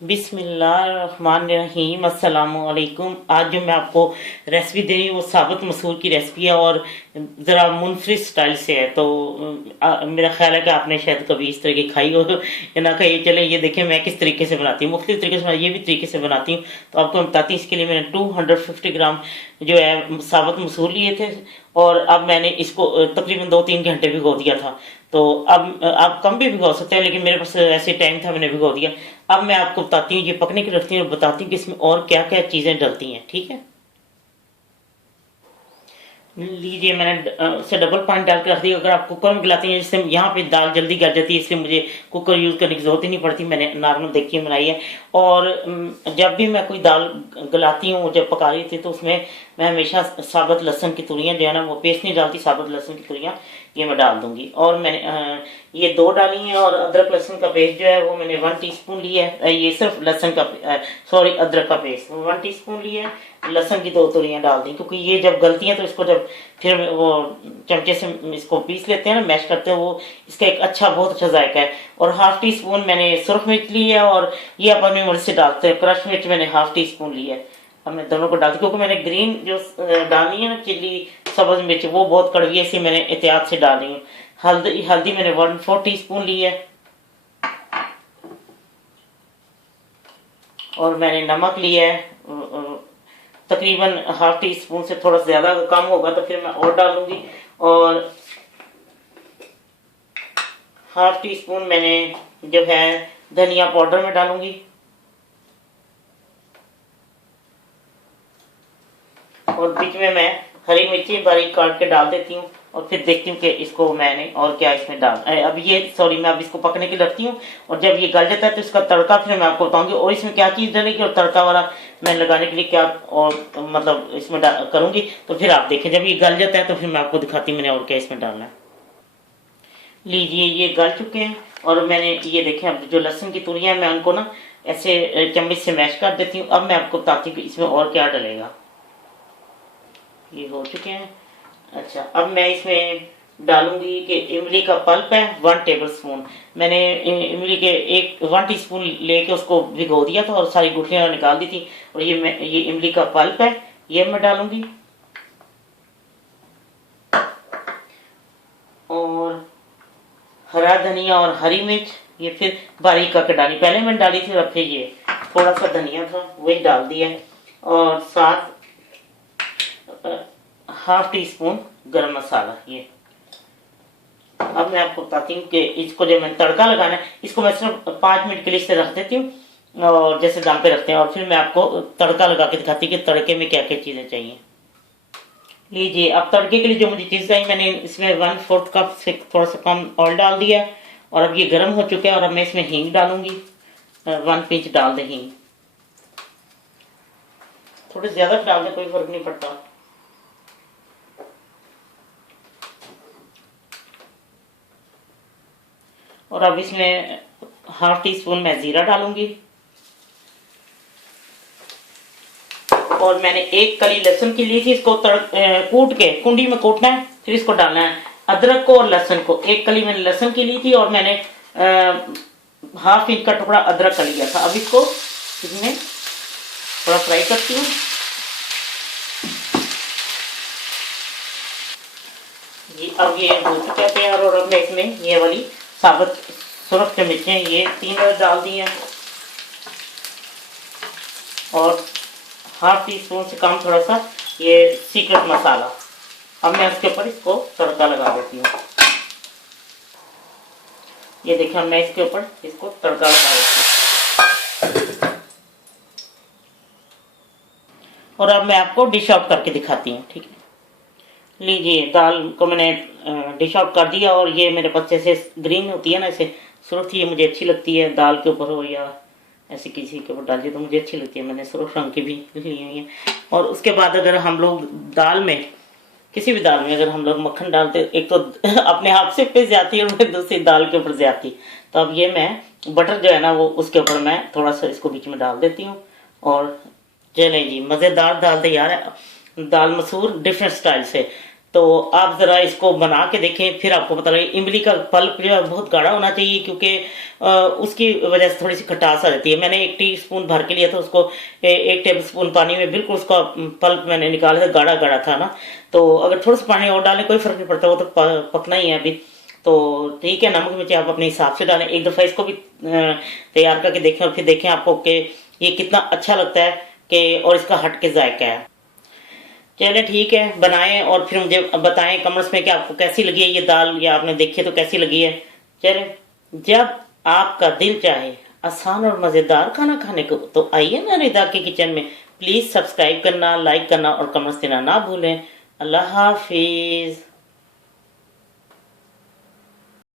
बिस्मिल्लाहिर्रहमानिर्रहीम अस्सलामुअलैकुम। आज जो मैं आपको रेसिपी दे रही हूँ वो साबुत मसूर की रेसिपी है और ज़रा मुनफरिद स्टाइल से है। तो मेरा ख्याल है कि आपने शायद कभी इस तरह की खाई हो या ना खाई। चले ये देखें मैं किस तरीके से बनाती हूँ, मुख्तलिफ तरीके से ये भी तरीके से बनाती हूँ। तो आपको मैं बताती हूँ। इसके लिए मैंने 250 ग्राम जो है साबुत मसूर लिए थे और अब मैंने इसको तकरीबन 2-3 घंटे भिगो दिया था। तो अब आप कम भी भिगो सकते हैं, लेकिन मेरे पास ऐसे टाइम था, मैंने भिगो दिया। अब मैं आपको बताती हूँ ये पकने की रखती हूँ और बताती हूँ कि इसमें और क्या क्या चीज़ें डलती हैं। ठीक है, लीजिए मैंने उसे डबल पानी डाल के रख दिया। अगर आप कुकर में गलाती हैं, जिससे यहाँ पे दाल जल्दी गल जाती है, इसलिए मुझे कुकर यूज़ करने की जरूरत ही नहीं पड़ती। मैंने नॉर्मल देखिए बनाई है। और जब भी मैं कोई दाल गलाती हूँ, जब पका रही थी, तो उसमें मैं हमेशा साबुत लहसुन की तुरियाँ जो है ना, वो पेस्ट नहीं डालती, साबुत लहसुन की तुरियाँ ये मैं डाल दूंगी। और मैंने ये 2 डाली हैं। और अदरक लहसुन का पेस्ट जो है वो मैंने 1 टीस्पून लिया है। ये सिर्फ लहसुन का सॉरी अदरक का पेस्ट 1 टीस्पून लिया है। लहसुन की 2 तुरियाँ डाल दी, क्योंकि ये जब गलती हैं तो इसको जब फिर वो चमचे से इसको पीस लेते हैं ना, मैश करते हैं, वो इसका एक अच्छा बहुत अच्छा जायका है। और हाफ टी स्पून मैंने सुरख मिर्च ली है और ये आप अपनी मर्जी से डालते हैं। क्रश मिर्च मैंने हाफ टी स्पून ली है। हमने दोनों को डाल दी, क्योंकि मैंने ग्रीन जो डालनी है ना चिल्ली सब्ज मिर्च, वो बहुत कड़वी है, इसी मैंने एहतियात से डाल रही हूँ। हल्दी हल्दी मैंने 1/4 टीस्पून ली है। और मैंने नमक लिया है तकरीबन हाफ टी स्पून से थोड़ा ज्यादा कम होगा तो फिर मैं और डालूंगी। और हाफ टी स्पून मैंने जो है धनिया पाउडर में डालूंगी। और बीच में मैं हरी मिर्ची बारीक काट के डाल देती हूँ। और फिर देखती हूँ कि इसको मैंने और क्या इसमें डाल अब ये सॉरी मैं अब इसको पकने के लिए रखती हूँ। और जब ये गल जाता है तो इसका तड़का फिर मैं आपको बताऊंगी और इसमें क्या चीज़ डलेगी और तड़का वाला मैं लगाने के लिए क्या और मतलब इसमें करूंगी। तो फिर आप देखें जब ये गल जाता है तो फिर मैं आपको दिखाती हूँ मैंने और क्या इसमें डालना है। लीजिए ये गल चुके हैं। और मैंने ये देखें अब जो लहसुन की तुरियां हैं मैं उनको ना ऐसे चम्मच से मैश कर देती हूँ। अब मैं आपको बताती हूँ कि इसमें और क्या डलेगा। ये हो चुके हैं। अच्छा, अब मैं इसमें डालूंगी कि इमली का पल्प है 1 टेबल स्पून। मैंने इमली के 1 टीस्पून लेके उसको भिगो दिया था और सारी गुठलियां निकाल दी थी। और ये इमली का पल्प है, ये मैं डालूंगी। और हरा धनिया और हरी मिर्च ये फिर बारीक करके डाली, पहले मैंने डाली थी और फिर ये थोड़ा सा धनिया था वही डाल दिया है। और साथ हाफ टी स्पून गरम मसाला। ये अब मैं आपको बताती हूँ कि इसको जब मैंने तड़का लगाना है, इसको मैं सिर्फ 5 मिनट के लिए इसे रख देती हूँ और जैसे दम पे रखते हैं। और फिर मैं आपको तड़का लगा के दिखाती हूँ कि तड़के में क्या क्या चीज़ें चाहिए। लीजिए अब तड़के के लिए जो मुझे चीज़ चाहिए, मैंने इसमें 1/4 कप से थोड़ा सा कम ऑयल डाल दिया है। और अब ये गर्म हो चुका है और अब मैं इसमें हींग डालूंगी। 1 पिंच डाल दे हींग, थोड़ी ज़्यादा डाल दे, कोई फर्क नहीं पड़ता। और अब इसमें हाफ टी स्पून मैं जीरा डालूंगी। और मैंने 1 कली लहसुन की ली थी, इसको कूट के कुंडी में कूटना है, फिर इसको डालना है। अदरक को और लहसुन को 1 कली मैंने लहसुन की ली थी और मैंने हाफ इंच का टुकड़ा अदरक का लिया था। अब इसको इसमें थोड़ा फ्राई करती हूँ। अब ये हो चुके हैं तैयार। और अब मैं इसमें ये वाली साबुत सुरख के मिर्चें ये 3 डाल दी हैं। और हाफ टी स्पून से कम थोड़ा सा ये सीक्रेट मसाला। अब मैं इसके ऊपर इसको तड़का लगा देती हूँ। ये देखिए मैं इसके ऊपर इसको तड़का लगा देती हूँ। और अब मैं आपको डिश आउट करके दिखाती हूँ। ठीक है, लीजिए दाल को मैंने डिश आउट कर दिया। और ये मेरे पास जैसे ग्रीन होती है ना, ऐसे सुर्ख, ये मुझे अच्छी लगती है, दाल के ऊपर हो या ऐसे किसी के ऊपर डालिए तो मुझे अच्छी लगती है। मैंने सुर्ख रंग की भी ली हुई है। और उसके बाद अगर हम लोग दाल में किसी भी दाल में अगर हम लोग मक्खन डालते, एक तो अपने हाथ से पे जाती है और दूसरी दाल के ऊपर जाती, तो अब ये मैं बटर जो है ना वो उसके ऊपर मैं थोड़ा सा इसको बीच में डाल देती हूँ। और चलें जी, मज़ेदार दाल तैयार है, दाल मसूर डिफरेंट स्टाइल से। तो आप ज़रा इसको बना के देखें, फिर आपको पता लगे। इमली का पल्प जो है बहुत गाढ़ा होना चाहिए, क्योंकि उसकी वजह से थोड़ी सी खटास आ जाती है। मैंने 1 टीस्पून भर के लिया था उसको, 1 टेबलस्पून पानी में बिल्कुल उसका पल्प मैंने निकाला था, गाढ़ा गाढ़ा था ना। तो अगर थोड़ा सा पानी और डालें कोई फ़र्क नहीं पड़ता, वो तो पकना ही है अभी। तो ठीक है, नमक मिर्ची आप अपने हिसाब से डालें। एक दफ़ा इसको भी तैयार करके देखें और फिर देखें आपको कि ये कितना अच्छा लगता है कि और इसका हट के जायका है। चले ठीक है, बनाएं और फिर मुझे बताएं कमेंट्स में कि आपको कैसी लगी है ये दाल, या आपने देखी तो कैसी लगी है। चले, जब आपका दिल चाहे आसान और मज़ेदार खाना खाने को, तो आइए ना रिदा के किचन में। प्लीज़ सब्सक्राइब करना, लाइक करना और कमेंट्स देना ना भूलें। अल्लाह हाफिज़।